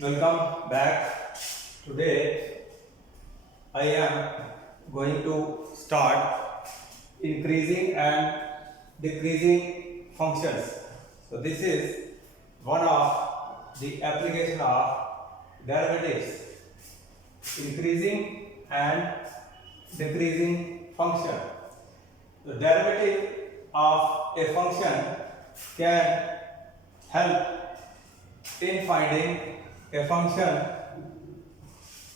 Welcome back. Today I am going to start increasing and decreasing functions. So this is one of the application of derivatives, increasing and decreasing function. The derivative of a function can help in finding a function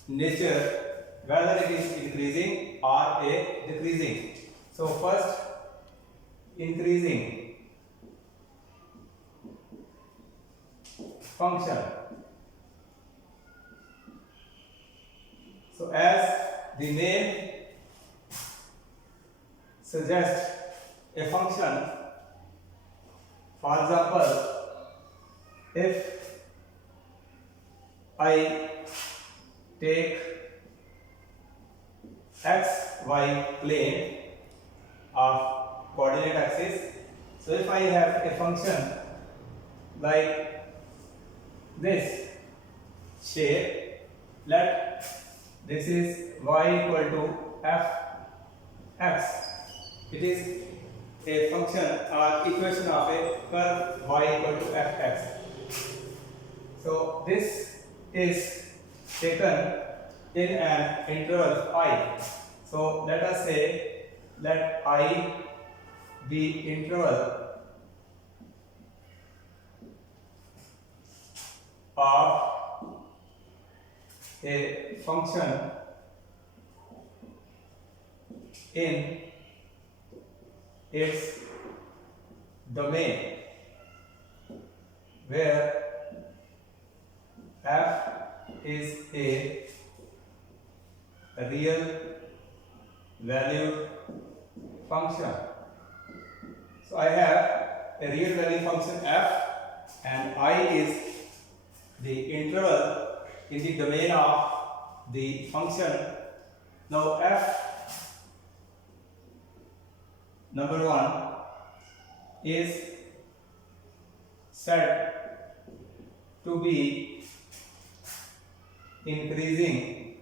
nature whether it is increasing or a decreasing. So first, increasing function. So as the name suggests, a function, for example, if I take xy plane of coordinate axis. So if I have a function like this shape, let this is y equal to f(x). It is a function or equation of a curve y equal to f(x). So this is taken in an interval I. So let us say let I be interval of a function in its domain where f is a real valued function. So I have a real value function f and I is the interval in the domain of the function. Now f number 1 is said to be increasing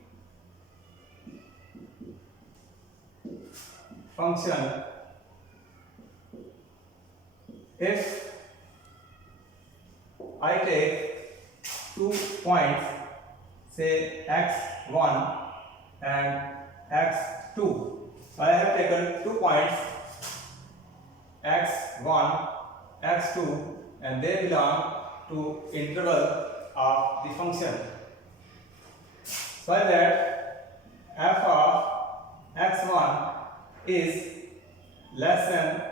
function if I take 2 points, say x1 and x2. So I have taken 2 points x1, x2 and they belong to interval of the function. So that f of x1 is less than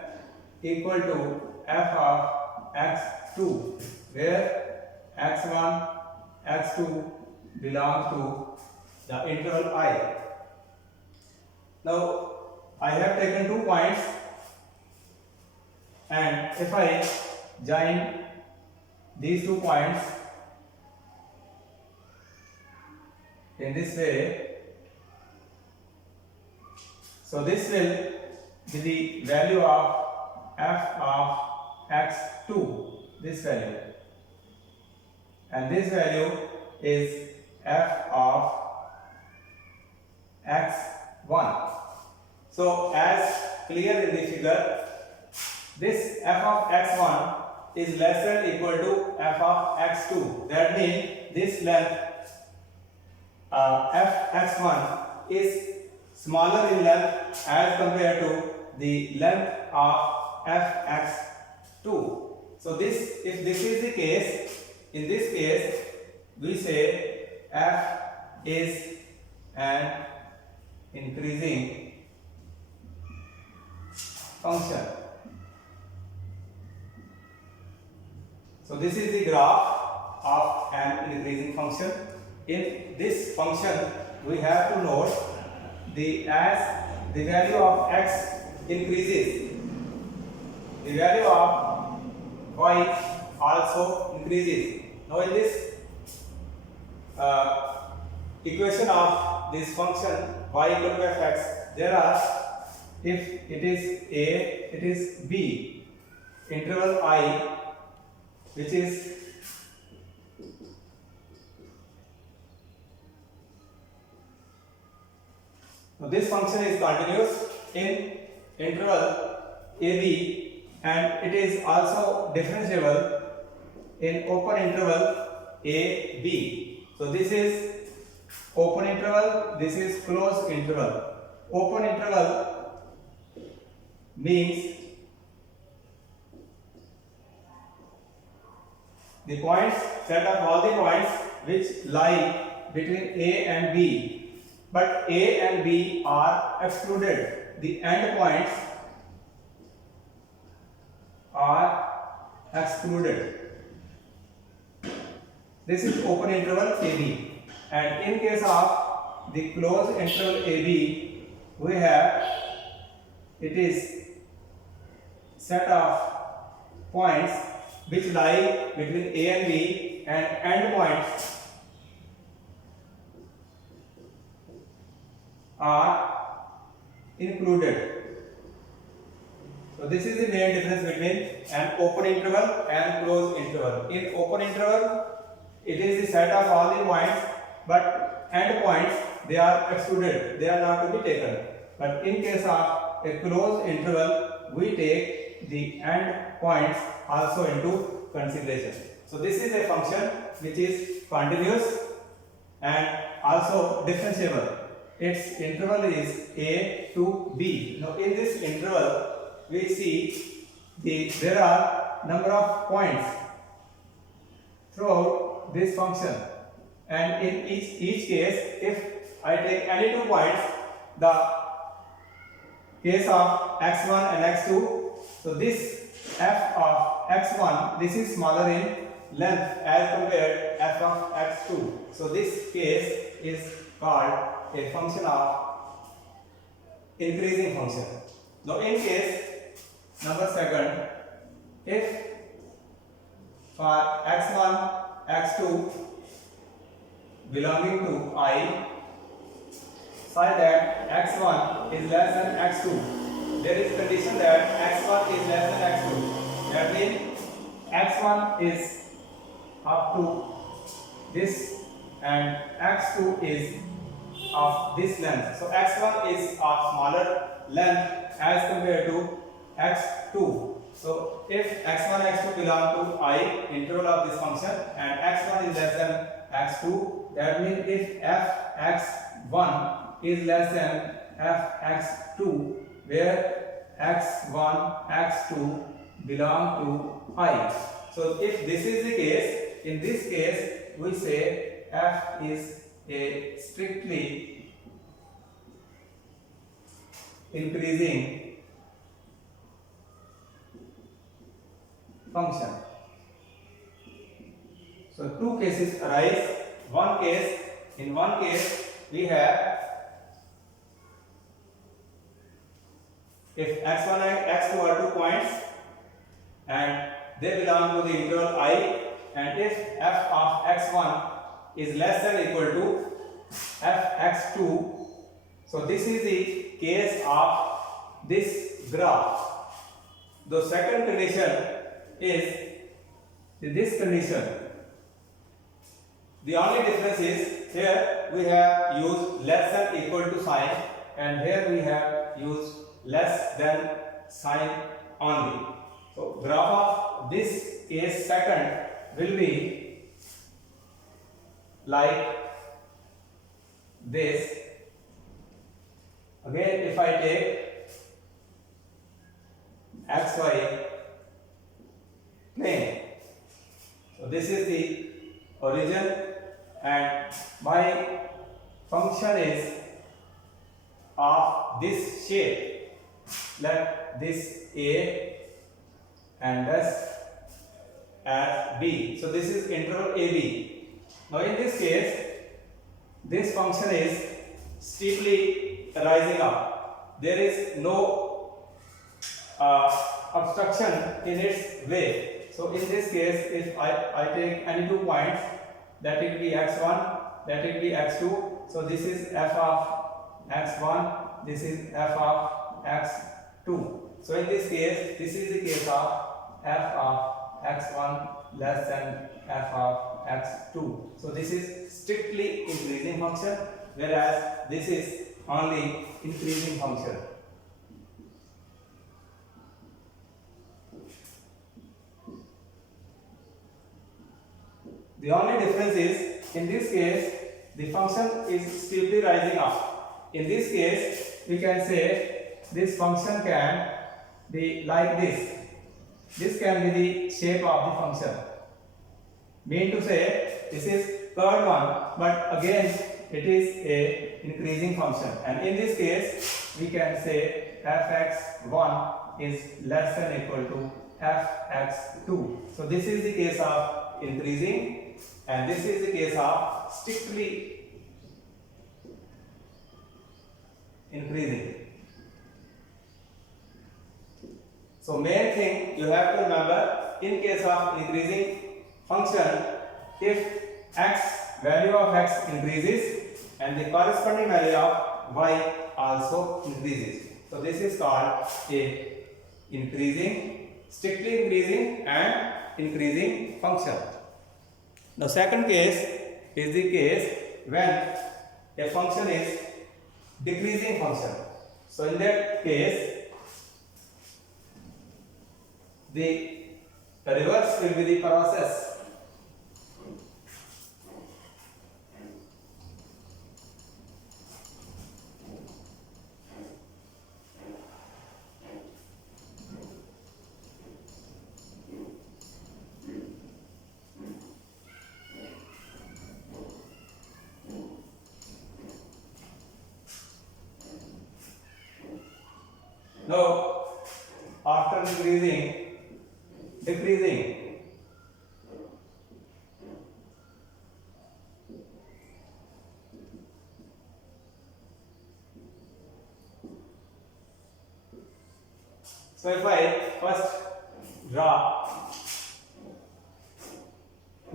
equal to f of x2, where x1, x2 belong to the interval I. Now I have taken 2 points, and if I join these 2 points in this way, so this will be the value of f of x2, this value, and this value is f of x1. So as clear in the figure, this f of x1 is less than equal to f of x2. That means this length f(x1) is smaller in length as compared to the length of f(x2). So this, if this is the case, in this case we say f is an increasing function. So this is the graph of an increasing function. In this function, we have to note as the value of x increases, the value of y also increases. Now in this equation of this function y equal to f(x), there are, if it is a, it is b, interval I, which is Now this function is continuous in interval AB and it is also differentiable in open interval AB. So this is open interval, this is closed interval. Open interval means the points, set of all the points which lie between A and B, but A and B are excluded. The end points are excluded. This is open interval AB, and in case of the closed interval AB, we have it is set of points which lie between A and B, and end points are included. So this is the main difference between an open interval and closed interval. In open interval, it is the set of all the points, but end points they are excluded, they are not to be taken. But in case of a closed interval, we take the end points also into consideration. So this is a function which is continuous and also differentiable. Its interval is A to B. Now in this interval, we see there are number of points throughout this function, and in each case, if I take any 2 points, the case of x1 and x2, so this f of x1, this is smaller in length as compared to f of x2. So this case is called a function of increasing function. Now in case number second, if for x1, x2 belonging to I, such that x1 is less than x2, there is condition that x1 is less than x2. That means x1 is up to this and x2 is of this length. So x1 is of smaller length as compared to x2. So if x1 x2 belong to I interval of this function and x1 is less than x2, that means if f x1 is less than f x2, where x1 x2 belong to I. So if this is the case, in this case we say f is a strictly increasing function. So two cases arise. In one case we have if x1 and x2 are 2 points and they belong to the interval I, and if f of x1 is less than or equal to f x2, so this is the case of this graph. The second condition is this condition. The only difference is here we have used less than or equal to sign, and here we have used less than sign only. So graph of this case second will be like this. Again, if I take xy plane, so this is the origin and my function is of this shape. Let this A and this as B. So this is interval AB. Now in this case, this function is steeply rising up. There is no obstruction in its way. So in this case, if I take any 2 points, that it be x1, that it be x2. So this is f of x1, this is f of x2. So in this case, this is the case of f of x1 less than f of x2. So this is strictly increasing function, whereas this is only increasing function. The only difference is, in this case, the function is steeply rising up. In this case, we can say this function can be like this. This can be the shape of the function. Mean to say, this is curved one, but again it is a increasing function. And in this case, we can say fx1 is less than equal to fx2. So this is the case of increasing, and this is the case of strictly increasing. So main thing you have to remember, in case of increasing function, if value of x increases and the corresponding value of y also increases. So this is called a increasing, strictly increasing and increasing function. The second case is the case when a function is decreasing function. So in that case, the reverse will be the process. Now, after decreasing, so if I first draw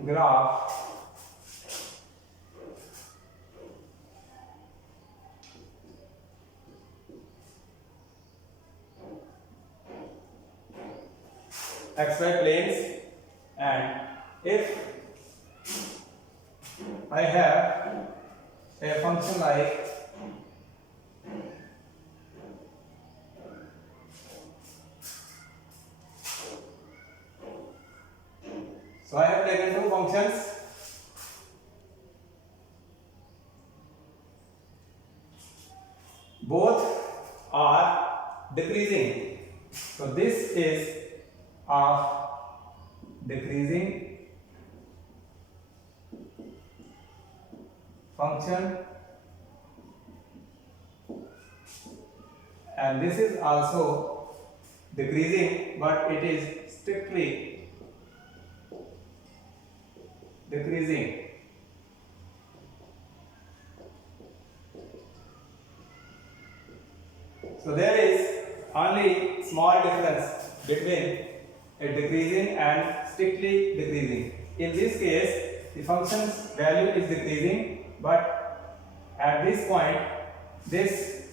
graph xy planes, and if I have a function like so I have taken two functions, both are decreasing. So this is of decreasing function, and this is also decreasing, but it is strictly decreasing. So there is only small difference between a decreasing and strictly decreasing. In this case, the function's value is decreasing, but at this point, this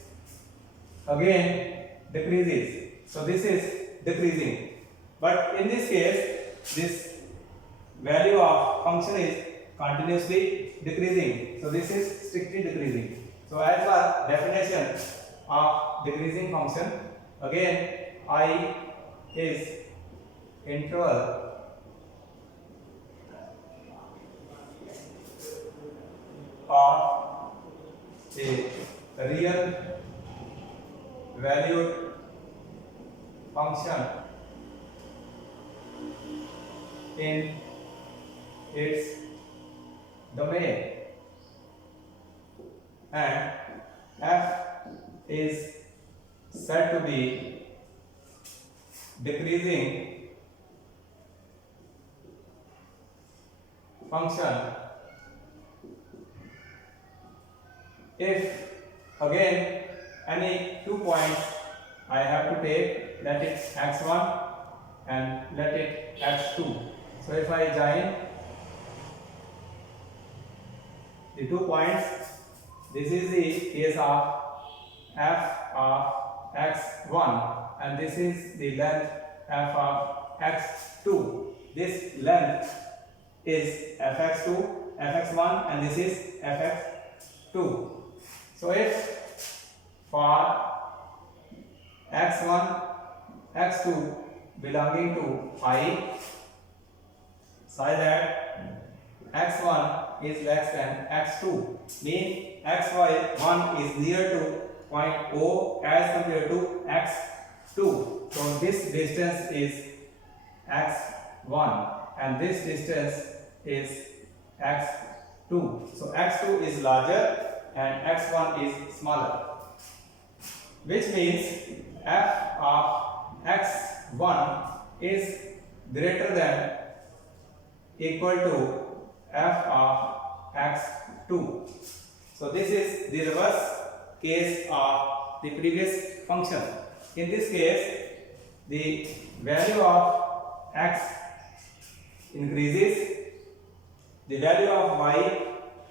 again decreases. So this is decreasing. But in this case, this value of function is continuously decreasing. So this is strictly decreasing. So as per definition of decreasing function, again I is interval of a real valued function in its domain, and f is said to be decreasing function if again any 2 points I have to take, let it x1 and let it x2. So if I join the 2 points, this is the case of f of x1 and this is the length f of x2. This length is fx2, fx1 and this is fx2. So if for x1 x2 belonging to I such that x1 is less than x2, mean xy1 is near to point O as compared to x2. So this distance is x1 and this distance is x2. So x2 is larger and x1 is smaller, which means f of x1 is greater than equal to f of x2. So this is the reverse case of the previous function. In this case, the value of x increases, the value of y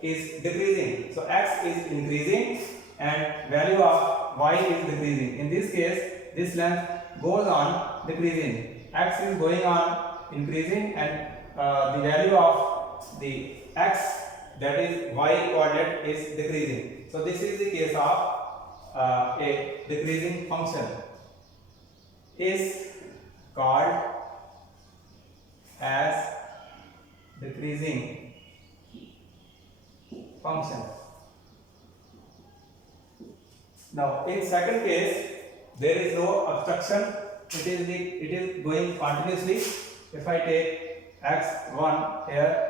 is decreasing. So x is increasing and value of y is decreasing. In this case, this length goes on decreasing. X is going on increasing and the value of the x, that is y coordinate, is decreasing. So this is the case of a decreasing function, is called as decreasing function. Now in second case, there is no obstruction, it is going continuously. If I take x1 here,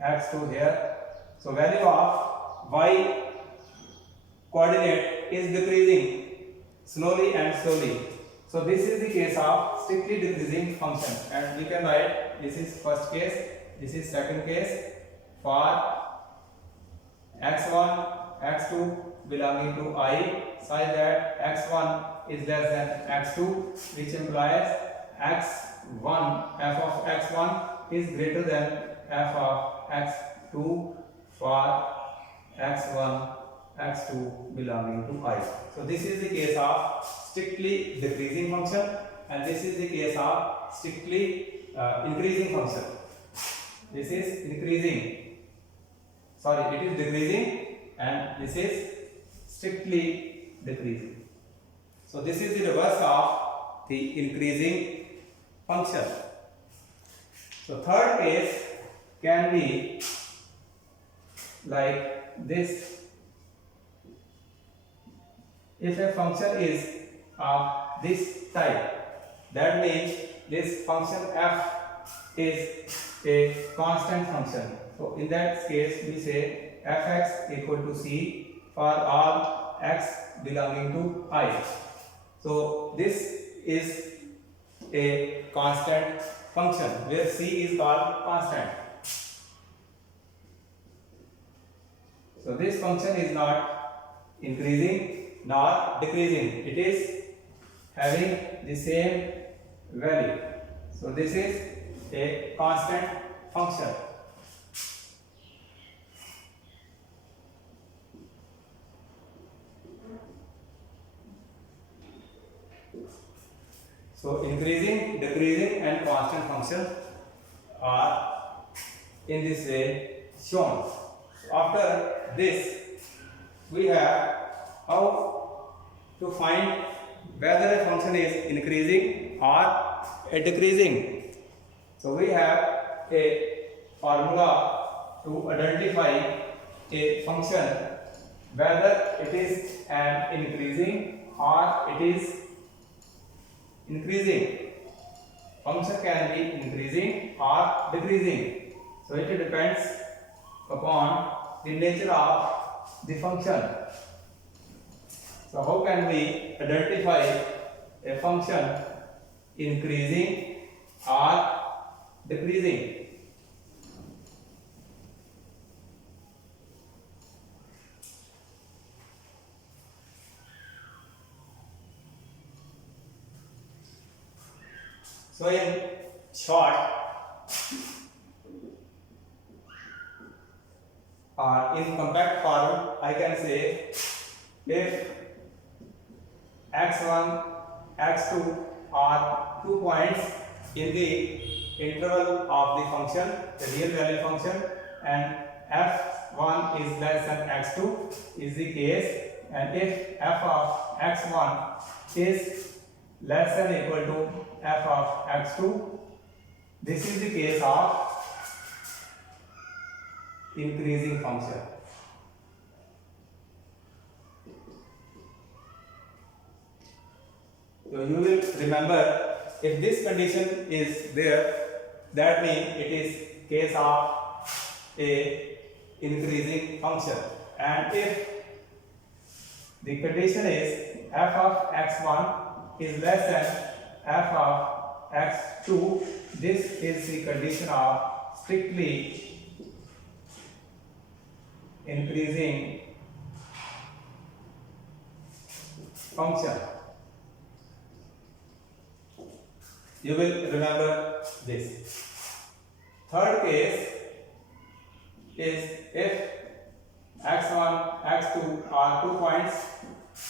x2 here, so value of y coordinate is decreasing slowly and slowly. So this is the case of strictly decreasing function, and we can write this is first case, this is second case for x1 x2 belonging to I such that x1 is less than x2, which implies x1, f of x1 is greater than f of x2 for x1 x2 belonging to I. So this is the case of strictly decreasing function, and this is the case of strictly increasing function. This is increasing, sorry, it is decreasing, and this is strictly decreasing. So this is the reverse of the increasing function. So third case can be like this. If a function is of this type, that means this function f is a constant function. So in that case, we say fx equal to c for all x belonging to I. So this is a constant function where c is called constant. So this function is not increasing nor decreasing, it is having the same value. So this is a constant function. So increasing, decreasing and constant functions are in this way shown. After this, we have how to find whether a function is increasing or decreasing. So we have a formula to identify a function whether it is an increasing or it is increasing. Function can be increasing or decreasing. So it depends upon the nature of the function. So how can we identify a function increasing or decreasing? So in short, in compact form, I can say if x1, x2 are 2 points in the interval of the function, the real value function, and f x1 is less than x2 is the case, and if f of x1 is less than or equal to f of x2, this is the case of increasing function. So you will remember, if this condition is there, that means it is case of a increasing function, and if the condition is f of x1 is less than f of x2, this is the condition of strictly increasing function. You will remember this. Third case is if x1, x2 are 2 points,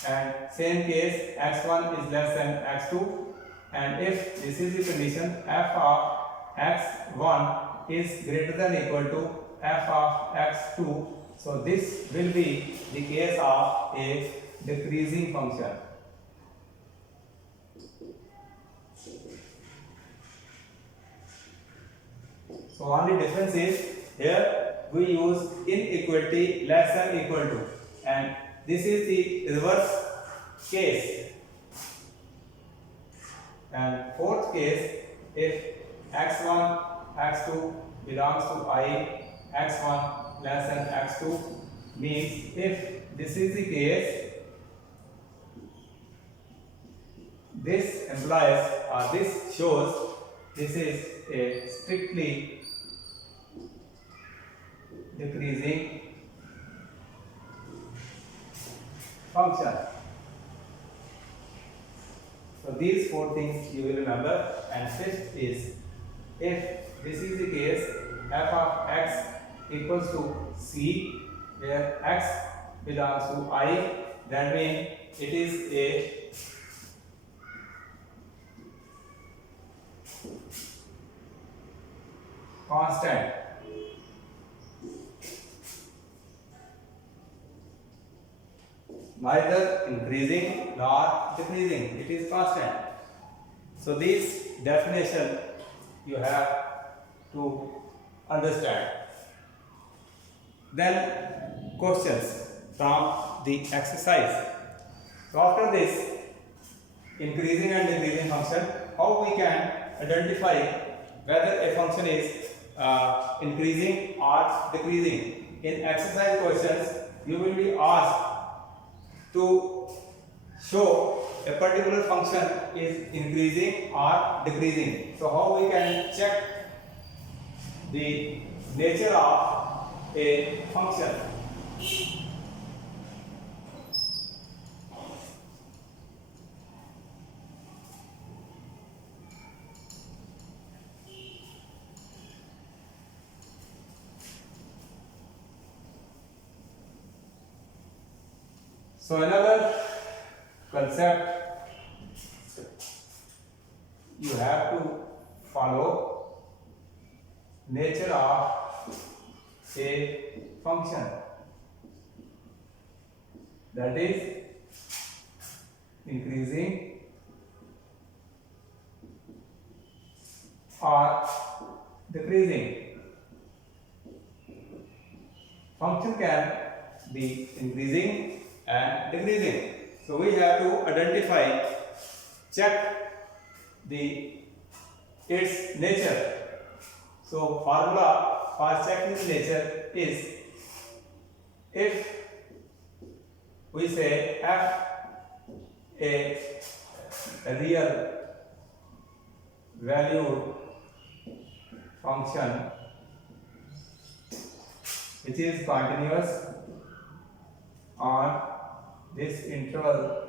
and same case x1 is less than x2, and if this is the condition, f of x1 is greater than or equal to f of x2, so this will be the case of a decreasing function. So only difference is here we use inequality less than or equal to, and this is the reverse case. And fourth case, if x1, x2 belongs to I, x1 less than x2, means if this is the case, this implies or this shows this is a strictly decreasing function. So these 4 things you will remember. And fifth is, if this is the case, f of x equals to c, where x belongs to I, that means it is a constant. Neither increasing nor decreasing, it is constant. So this definition you have to understand. Then questions from the exercise. So after this increasing and decreasing function, how we can identify whether a function is increasing or decreasing? In exercise questions, you will be asked to show a particular function is increasing or decreasing. So how we can check the nature of a function? So another concept you have to follow, nature of a function, that is increasing or decreasing. Function can be increasing and decreasing. So we have to identify, check its nature. So formula for checking the nature is, if we say f a real valued function which is continuous on this interval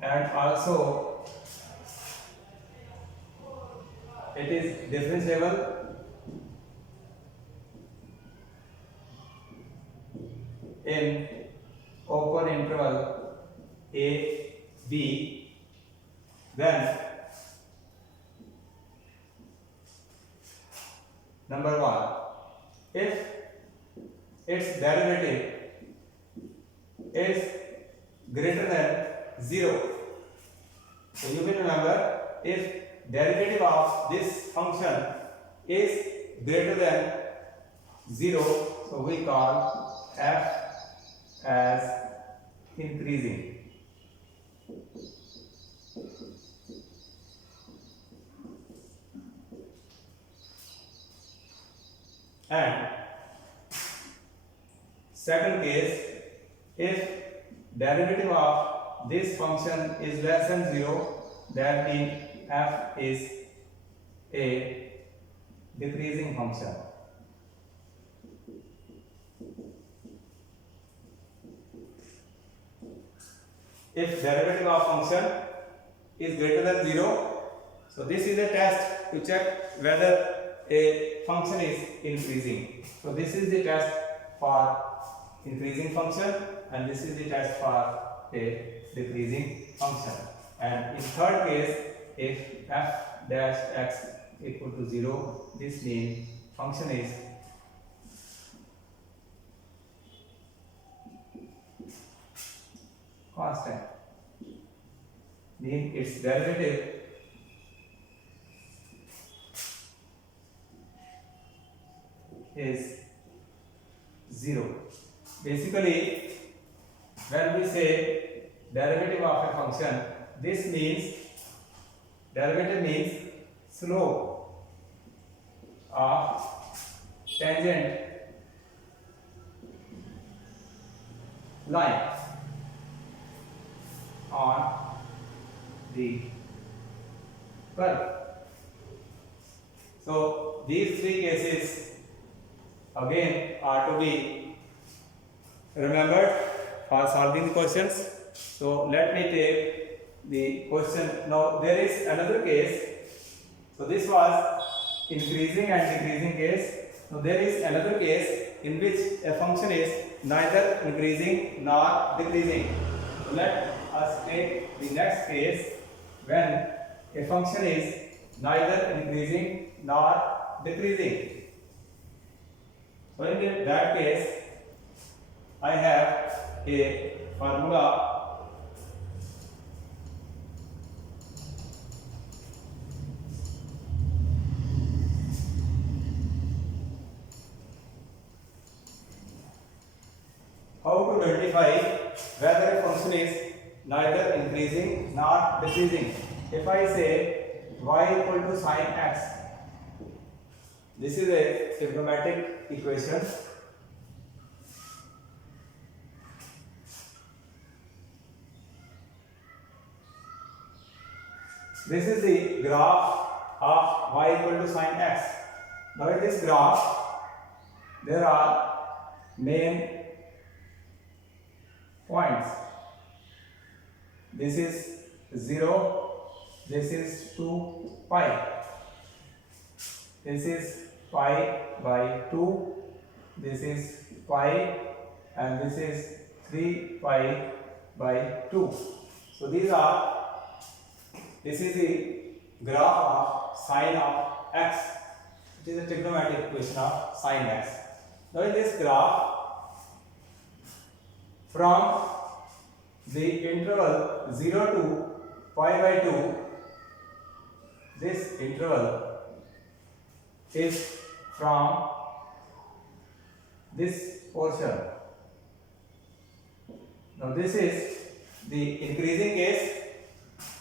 and also it is differentiable in open interval a, b, then number 1, if its derivative is greater than 0. So you will remember, if derivative of this function is greater than 0, so we call f as increasing. And second case, if derivative of this function is less than 0, that means f is a decreasing function. If derivative of function is greater than 0, so this is a test to check whether a function is increasing. So this is the test for increasing function, and this is the test for a decreasing function. And in third case, if f dash x equal to 0, this means function is constant, means its derivative is 0. Basically, when we say derivative of a function, this means derivative means slope of tangent line on the curve. So these three cases again are to be remembered for solving the questions. So let me take the question. Now there is another case. So this was increasing and decreasing case. Now there is another case in which a function is neither increasing nor decreasing. So let us take the next case when a function is neither increasing nor decreasing. So in that case, I have a formula how to identify whether a function is neither increasing nor decreasing. If I say y equal to sine x, this is a trigonometric equation. This is the graph of y equal to sine x. Now in this graph, there are main points. This is 0, this is 2 pi, this is pi by 2, this is pi, and this is 3 pi by 2. So this is the graph of sine of x. It is a trigonometric equation of sine x. Now in this graph, from the interval 0 to pi by 2, this interval is from this portion. Now this is the increasing case.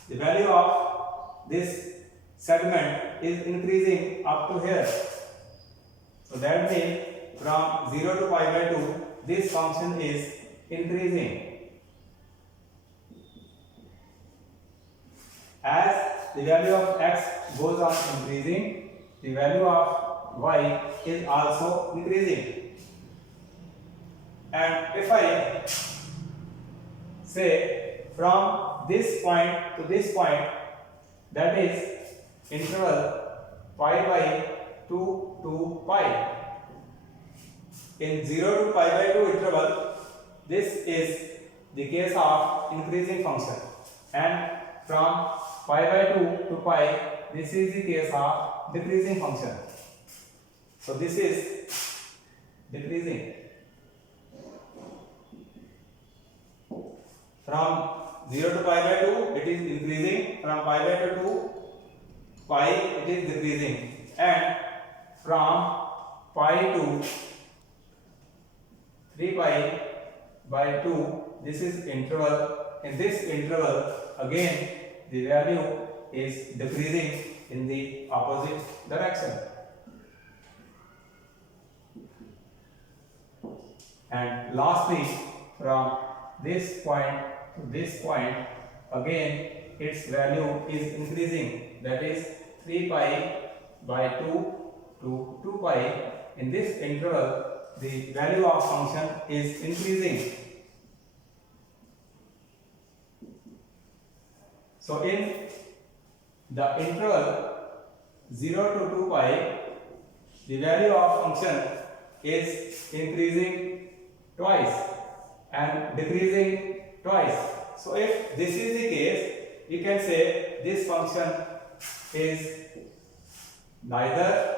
The value of this segment is increasing up to here. So that means from 0 to pi by 2, this function is increasing. As the value of x goes on increasing, the value of y is also increasing. And if I say from this point to this point, that is interval pi by 2 to pi. In 0 to pi by 2 interval, this is the case of increasing function, and from pi by 2 to pi, this is the case of decreasing function. So this is decreasing. from 0 to pi by 2 it is increasing, from pi by 2 to pi it is decreasing, and from pi to 3 pi by 2 this is interval. In this interval again the value is decreasing in the opposite direction. And lastly, from this point to this point again its value is increasing, that is 3 pi by 2 to 2 pi. In this interval the value of function is increasing. So in the interval 0 to 2 pi the value of function is increasing twice and decreasing twice. So if this is the case, you can say this function is neither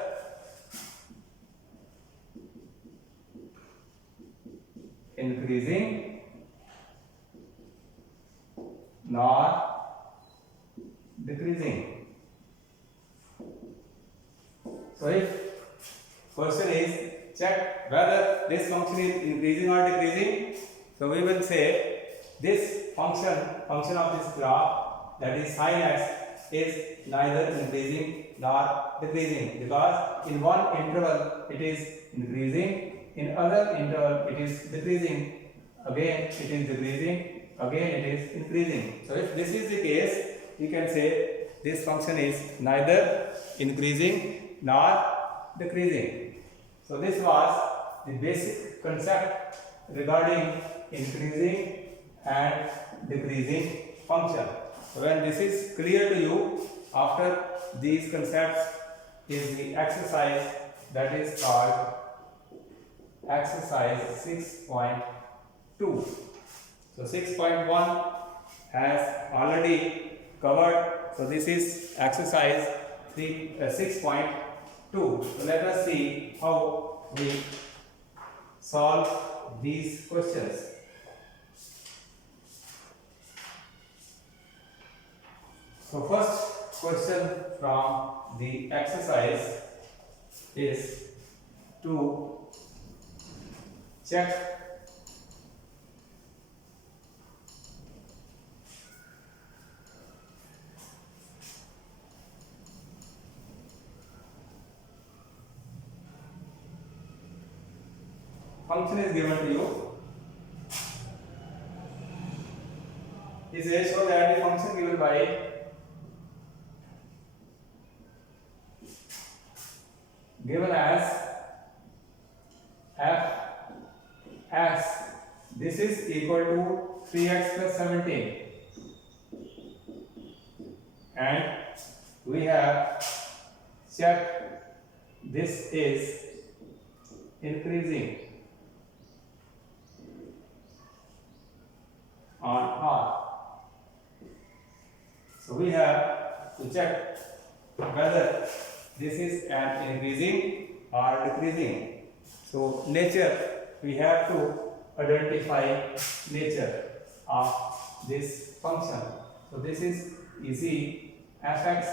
increasing nor decreasing. So if question is check whether this function is increasing or decreasing, so we will say this function of this graph, that is sin x, is neither increasing nor decreasing, because in one interval it is increasing, in other interval it is decreasing, again it is decreasing, again it is increasing. So if this is the case, you can say this function is neither increasing nor decreasing. So this was the basic concept regarding increasing and decreasing function. So when this is clear to you, after these concepts is the exercise that is called exercise 6.2. So 6.1 has already covered. So this is exercise 6.2. So let us see how we solve these questions. So first question from the exercise is to check function is given to you. He says show that the function given by given as f x, this is equal to 3x plus 17, and we have checked this is increasing on R. So we have to check whether this is an increasing or decreasing. So nature, we have to identify nature of this function. So this is easy. Fx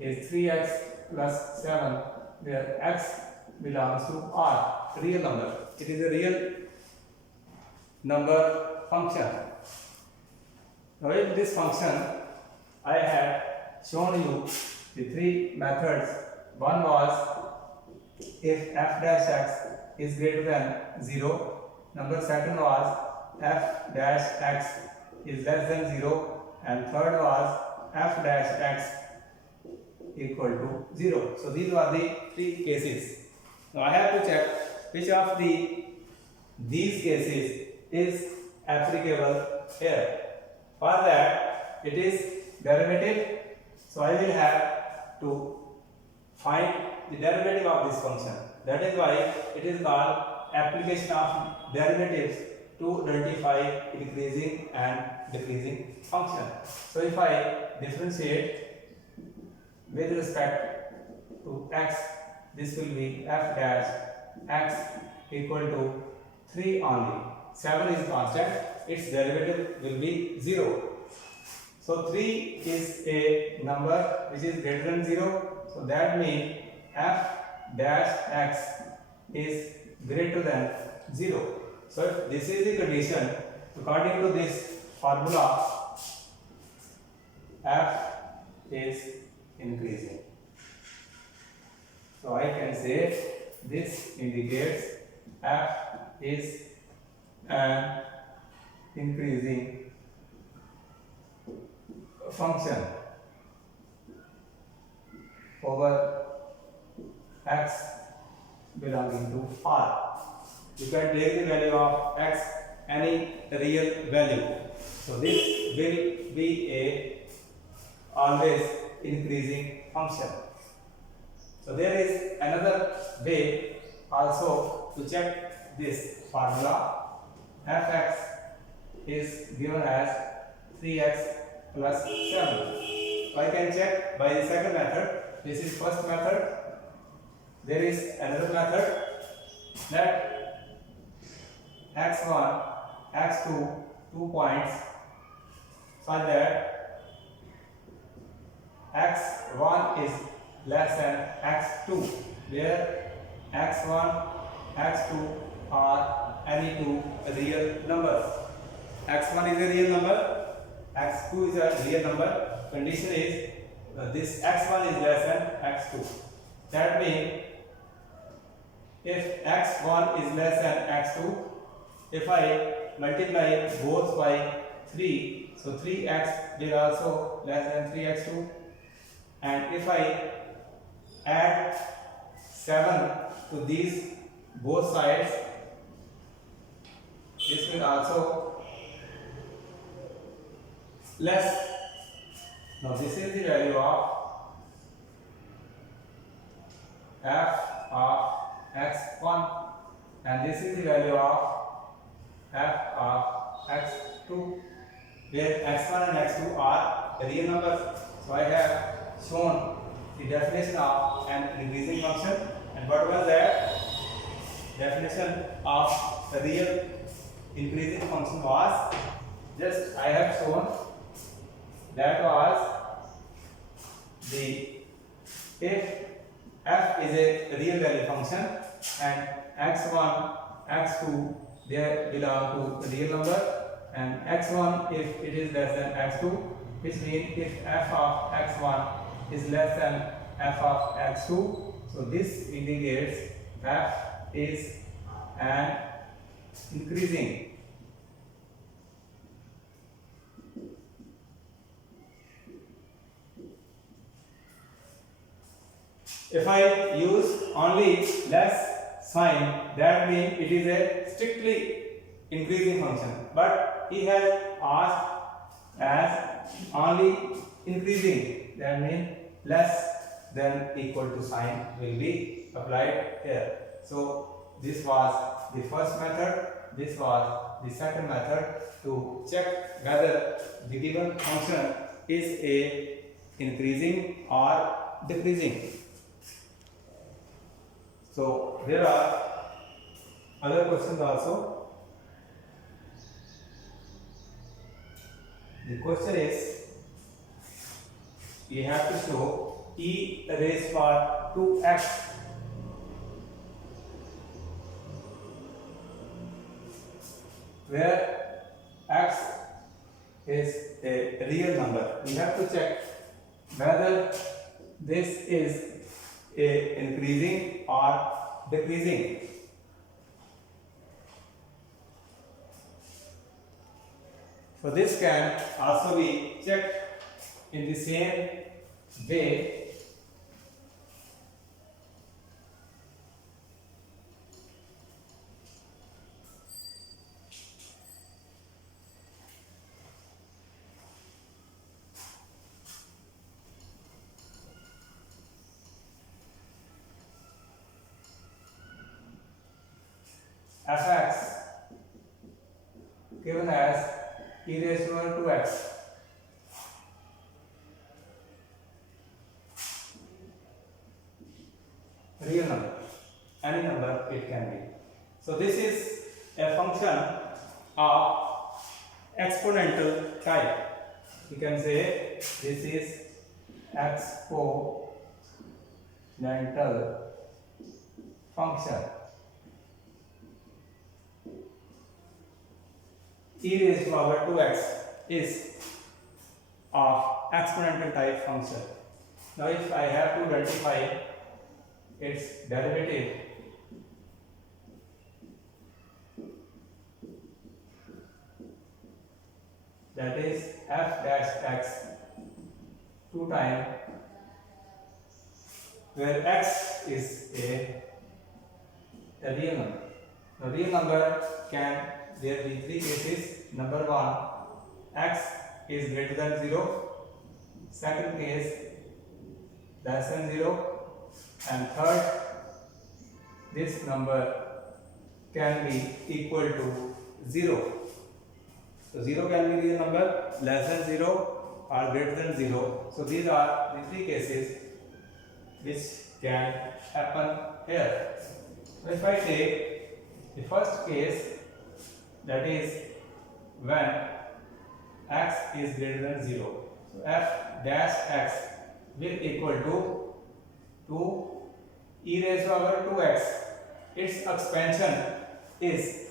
is 3x plus 7, where x belongs to R, real number. It is a real number function. Now in this function, I had shown you the three methods. One was if f dash x is greater than 0. Number second was f dash x is less than 0. And third was f dash x equal to 0. So these were the three cases. Now I have to check which of these cases is applicable here. For that, it is derivative. So I will have to find the derivative of this function. That is why it is called application of derivatives to identify increasing and decreasing function. So if I differentiate with respect to x, this will be f dash x equal to 3 only. 7 is constant, its derivative will be 0. So 3 is a number which is greater than 0. So that means f dash x is greater than 0. So if this is the condition, according to this formula, f is increasing. So I can say this indicates f is an increasing function over x belonging to R. You can take the value of x any real value. So this will be a always increasing function. So there is another way also to check this formula. Fx is given as 3x plus 7. So I can check by the second method. This is first method. There is another method that x1, x2, 2 points, such that x1 is less than x2, where x1, x2 are any two real numbers. x1 is a real number, x2 is a real number. Condition is this x1 is less than x2. That means if x1 is less than x2, if I multiply both by 3, so 3x will also less than 3x2. And if I add 7 to these both sides, this will also less. Now this is the value of f of x1 and this is the value of f of x2, where x1 and x2 are real numbers. So I have shown the definition of an increasing function. And what was that? Definition of the real increasing function was, just I have shown, that was the if f is a real value function and x1, x2 they belong to real number, and x1 if it is less than x2, which means if f of x1 is less than f of x2, so this indicates f is an increasing. If I use only less sign, that means it is a strictly increasing function. But he has asked as only increasing, that means less than equal to sign will be applied here. So this was the first method, this was the second method to check whether the given function is a increasing or decreasing. So there are other questions also. The question is, you have to show e raised power 2x where x is a real number. We have to check whether this is a increasing or decreasing. So this can also be checked in the same way. Fx given as e raised to 2x. Real number, any number it can be. So this is a function of exponential type. You can say this is exponential function. E raised to power 2x is of exponential type function. Now if I have to identify its derivative, that is f dash x 2 times, where x is a real number. Now real number can there be 3 cases. Number 1, x is greater than 0. Second case, less than 0. And third, this number can be equal to 0. So 0 can be real number, less than 0 or greater than 0. So these are the 3 cases which can happen here. So if I take the first case, that is when x is greater than 0. So f dash x will equal to 2 e raised to power 2x. Its expansion is,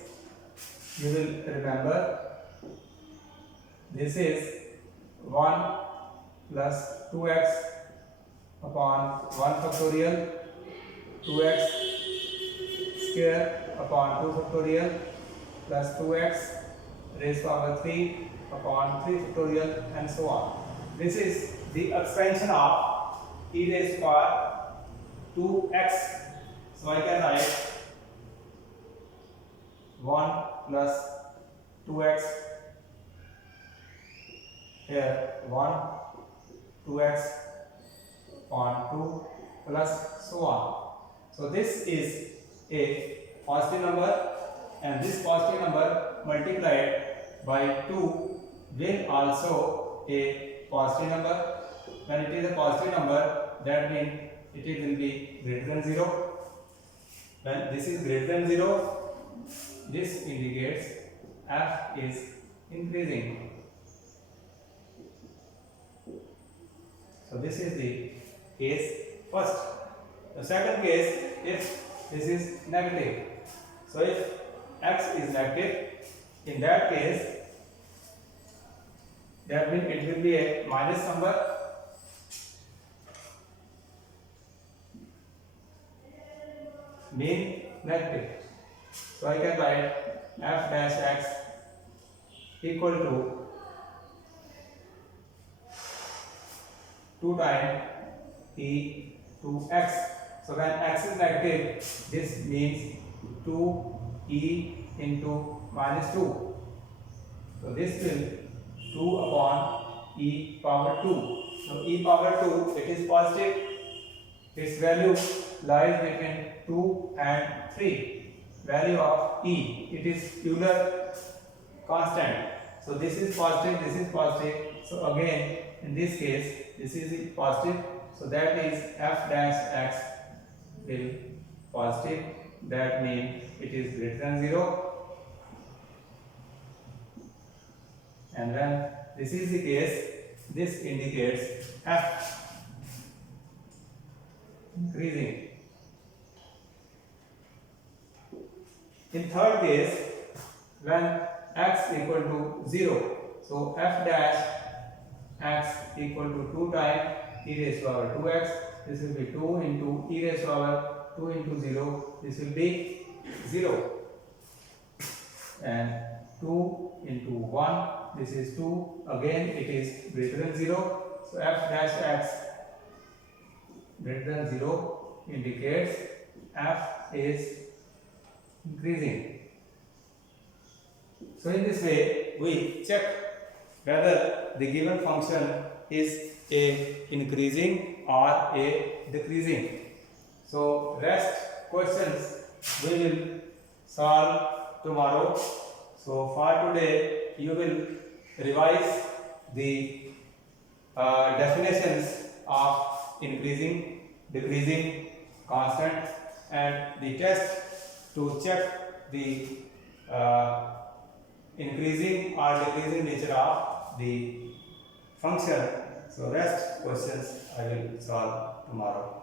you will remember, this is 1 plus 2x upon 1 factorial, 2x square upon 2 factorial plus 2x raised to power 3 upon 3 factorial and so on. This is the expansion of e raised to power 2x. So I can write 1 plus 2x here, 1 2x upon 2 plus so on. So this is a positive number, and this positive number multiplied by 2 will also a positive number. When it is a positive number, that means it will be greater than 0. When this is greater than 0, this indicates f is increasing. So this is the case first. The second case, if this is negative. So if x is negative, in that case, that means it will be a minus number. Mean negative. So I can write f dash x equal to 2 times e to x. So when x is negative, this means 2e into minus 2. So this will 2 upon e power 2. So e power 2, it is positive. Its value lies between 2 and 3. Value of e, it is Euler constant. So this is positive, this is positive. So again, in this case, this is positive. So that is f dash x will positive. That means it is greater than 0. And when this is the case, this indicates f increasing. In third case, when x equal to 0, so f dash x equal to 2 times e raised to power 2x. This will be 2 into e raised to power 2 into 0. This will be 0. And 2 into 1. This is 2. Again, it is greater than 0. So f dash x greater than 0 indicates f is increasing. So in this way, we check whether the given function is a increasing or a decreasing. So rest questions we will solve tomorrow. So for today, you will revise the definitions of increasing, decreasing, constant, and the test to check the increasing or decreasing nature of the function. So rest questions I will solve tomorrow.